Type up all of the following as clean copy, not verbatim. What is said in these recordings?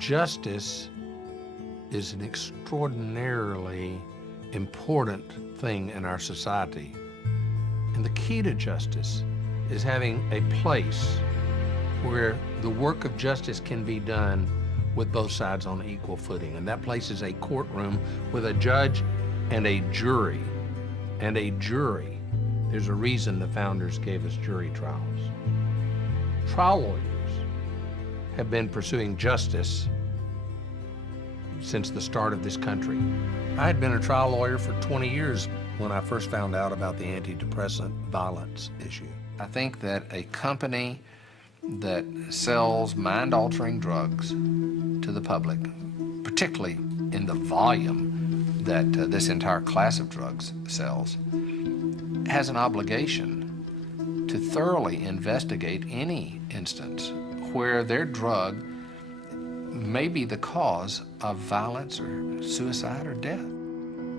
justice is an extraordinarily important thing in our society. And the key to justice is having a place where the work of justice can be done with both sides on equal footing. And that place is a courtroom with a judge and a jury. And a jury. There's a reason the founders gave us jury trials. Trial lawyers have been pursuing justice since the start of this country. I had been a trial lawyer for 20 years when I first found out about the antidepressant violence issue. I think that a company that sells mind-altering drugs to the public, particularly in the volume that this entire class of drugs sells, has an obligation to thoroughly investigate any instance where their drug may be the cause of violence or suicide or death.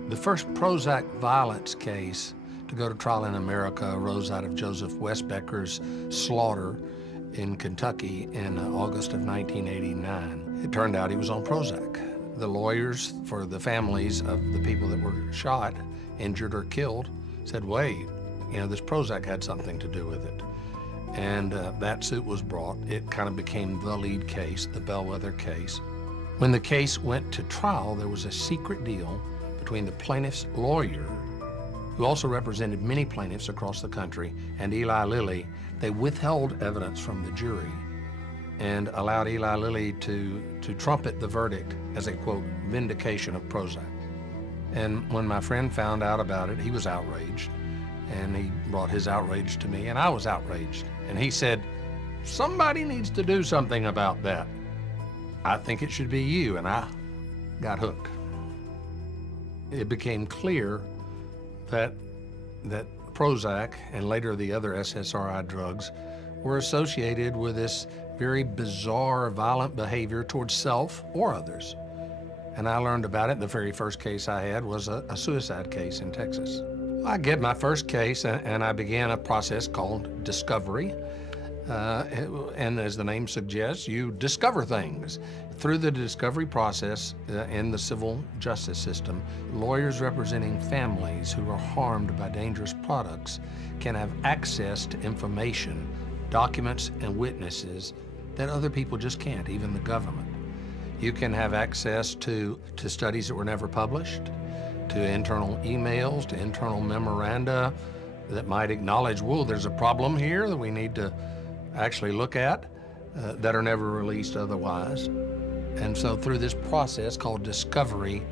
The first Prozac violence case to go to trial in America arose out of Joseph Westbecker's slaughter in Kentucky in August of 1989. It turned out he was on Prozac. The lawyers for the families of the people that were shot, injured, or killed said, wait, this Prozac had something to do with it. And that suit was brought. It kind of became the lead case, the bellwether case. When the case went to trial, there was a secret deal between the plaintiff's lawyer, who also represented many plaintiffs across the country, and Eli Lilly. They withheld evidence from the jury and allowed Eli Lilly to trumpet the verdict as a, quote, vindication of Prozac. And when my friend found out about it, he was outraged. And he brought his outrage to me, and I was outraged. And he said, somebody needs to do something about that. I think it should be you, and I got hooked. It became clear that Prozac and later the other SSRI drugs were associated with this very bizarre, violent behavior towards self or others. And I learned about it. The very first case I had was a suicide case in Texas. I get my first case, and I began a process called discovery. And as the name suggests, you discover things. Through the discovery process in the civil justice system, lawyers representing families who are harmed by dangerous products can have access to information, documents, and witnesses that other people just can't, even the government. You can have access to studies that were never published, to internal emails, to internal memoranda that might acknowledge, whoa, there's a problem here that we need to actually look at that are never released otherwise. And so through this process called discovery,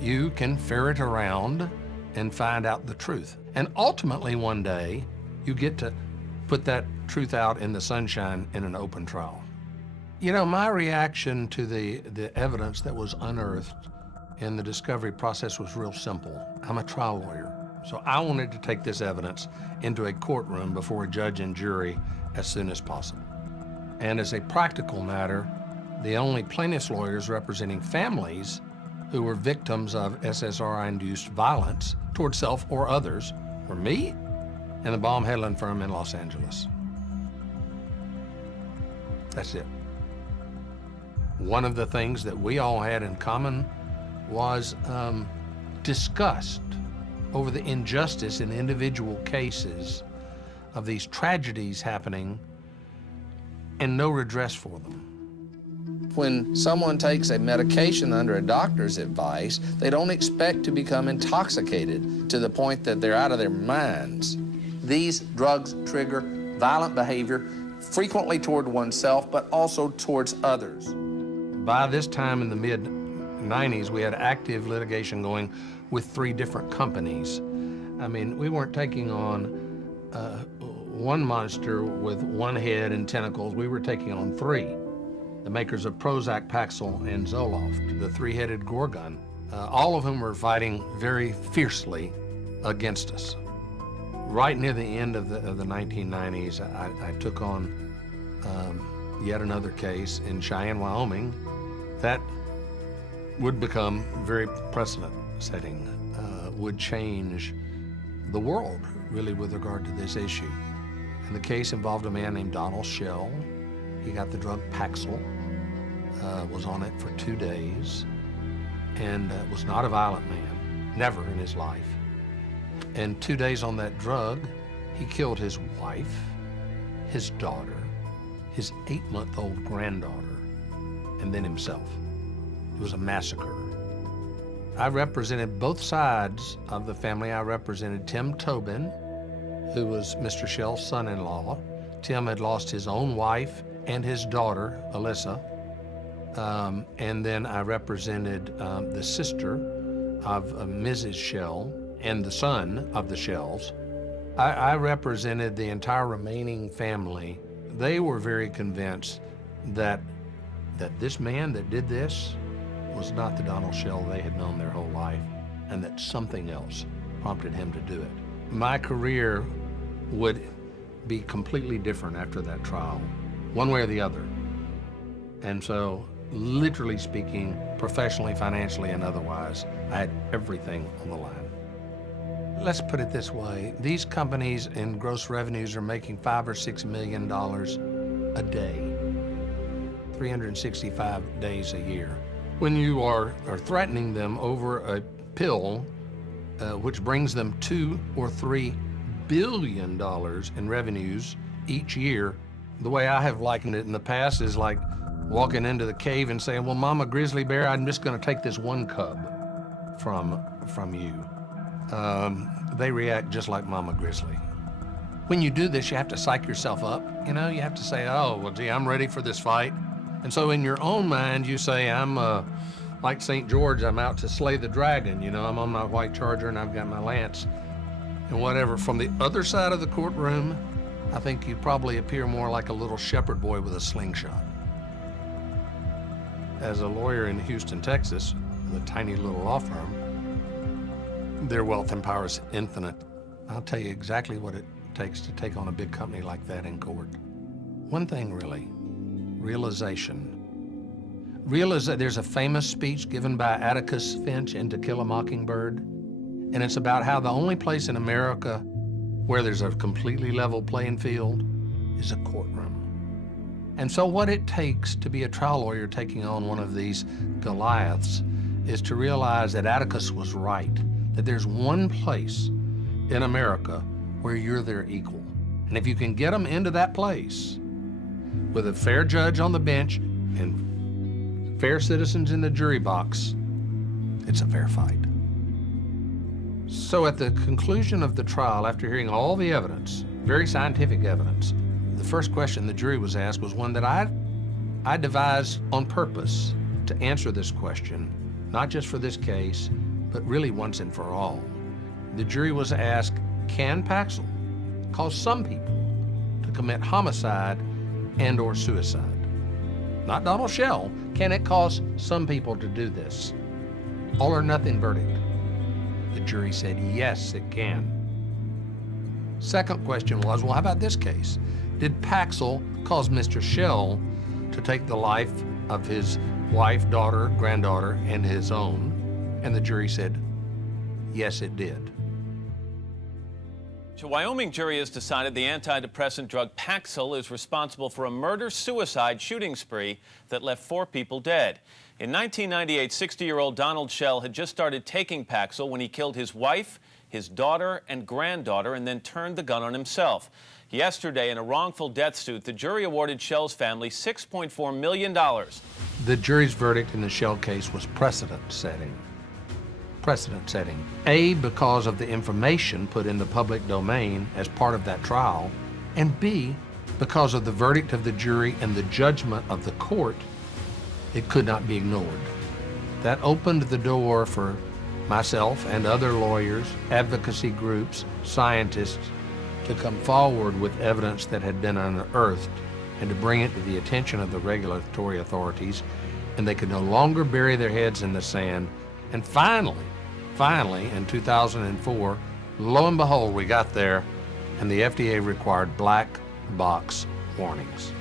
you can ferret around and find out the truth. And ultimately one day, you get to put that truth out in the sunshine in an open trial. My reaction to the evidence that was unearthed in the discovery process was real simple. I'm a trial lawyer, so I wanted to take this evidence into a courtroom before a judge and jury as soon as possible. And as a practical matter, the only plaintiff's lawyers representing families who were victims of SSRI-induced violence toward self or others were me and the Baum Hedlund firm in Los Angeles. That's it. One of the things that we all had in common was disgust over the injustice in individual cases of these tragedies happening and no redress for them. When someone takes a medication under a doctor's advice, they don't expect to become intoxicated to the point that they're out of their minds. These drugs trigger violent behavior, frequently toward oneself, but also towards others. By this time in the mid-90s, we had active litigation going with 3 different companies. I mean, we weren't taking on one monster with one head and tentacles. We were taking on 3. The makers of Prozac, Paxil, and Zoloft, the 3-headed Gorgon, all of whom were fighting very fiercely against us. Right near the end of the 1990s, I took on yet another case in Cheyenne, Wyoming, that would become very precedent-setting, would change the world, really, with regard to this issue. And the case involved a man named Donald Schell. He got the drug Paxil. was on it for 2 days, and was not a violent man, never in his life. And 2 days on that drug, he killed his wife, his daughter, his 8-month-old granddaughter, and then himself. It was a massacre. I represented both sides of the family. I represented Tim Tobin, who was Mr. Shell's son-in-law. Tim had lost his own wife and his daughter, Alyssa. And then I represented the sister of Mrs. Shell and the son of the Shells. I represented the entire remaining family. They were very convinced that this man that did this was not the Donald Shell they had known their whole life, and that something else prompted him to do it. My career would be completely different after that trial, one way or the other. And so, literally speaking, professionally, financially, and otherwise, I had everything on the line. Let's put it this way. These companies in gross revenues are making $5 or $6 million a day, 365 days a year. When you are threatening them over a pill, which brings them $2 or $3 billion in revenues each year, the way I have likened it in the past is like walking into the cave and saying, well, Mama Grizzly Bear, I'm just gonna take this one cub from you. They react just like Mama Grizzly. When you do this, you have to psych yourself up. You know, you have to say, oh, well, gee, I'm ready for this fight. And so in your own mind, you say, I'm like St. George, I'm out to slay the dragon. You know, I'm on my white charger and I've got my lance and whatever. From the other side of the courtroom, I think you probably appear more like a little shepherd boy with a slingshot. As a lawyer in Houston, Texas, with a tiny little law firm, their wealth and power is infinite. I'll tell you exactly what it takes to take on a big company like that in court. One thing, really. Realization. There's a famous speech given by Atticus Finch in To Kill a Mockingbird, and it's about how the only place in America where there's a completely level playing field is a courtroom. And so what it takes to be a trial lawyer taking on one of these Goliaths is to realize that Atticus was right, that there's one place in America where you're their equal. And if you can get them into that place, with a fair judge on the bench and fair citizens in the jury box, it's a fair fight. So at the conclusion of the trial, after hearing all the evidence, very scientific evidence, the first question the jury was asked was one that I devised on purpose to answer this question, not just for this case, but really once and for all. The jury was asked, can Paxil cause some people to commit homicide and or suicide? Not Donald Shell. Can it cause some people to do this? All or nothing verdict. The jury said, yes, it can. Second question was, well, how about this case? Did Paxil cause Mr. Shell to take the life of his wife, daughter, granddaughter, and his own? And the jury said, yes, it did. A Wyoming jury has decided the antidepressant drug Paxil is responsible for a murder-suicide shooting spree that left 4 people dead. In 1998, 60-year-old Donald Shell had just started taking Paxil when he killed his wife, his daughter, and granddaughter, and then turned the gun on himself. Yesterday, in a wrongful death suit, the jury awarded Shell's family $6.4 million. The jury's verdict in the Shell case was precedent-setting. Precedent-setting. A, because of the information put in the public domain as part of that trial, and B, because of the verdict of the jury and the judgment of the court, it could not be ignored. That opened the door for myself and other lawyers, advocacy groups, scientists, to come forward with evidence that had been unearthed and to bring it to the attention of the regulatory authorities, and they could no longer bury their heads in the sand. And finally, in 2004, lo and behold, we got there, and the FDA required black box warnings.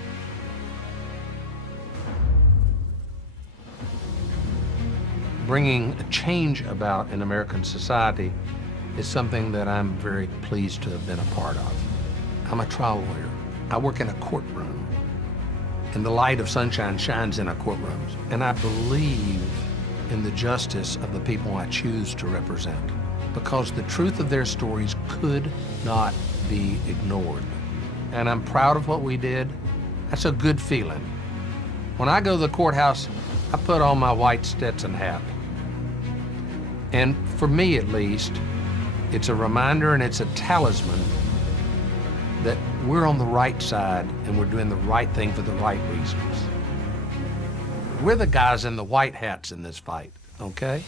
Bringing a change about in American society is something that I'm very pleased to have been a part of. I'm a trial lawyer. I work in a courtroom. and the light of sunshine shines in our courtrooms. And I believe in the justice of the people I choose to represent, because the truth of their stories could not be ignored. And I'm proud of what we did. That's a good feeling. When I go to the courthouse, I put on my white Stetson hat. And for me, at least, it's a reminder and it's a talisman that we're on the right side and we're doing the right thing for the right reasons. We're the guys in the white hats in this fight, okay?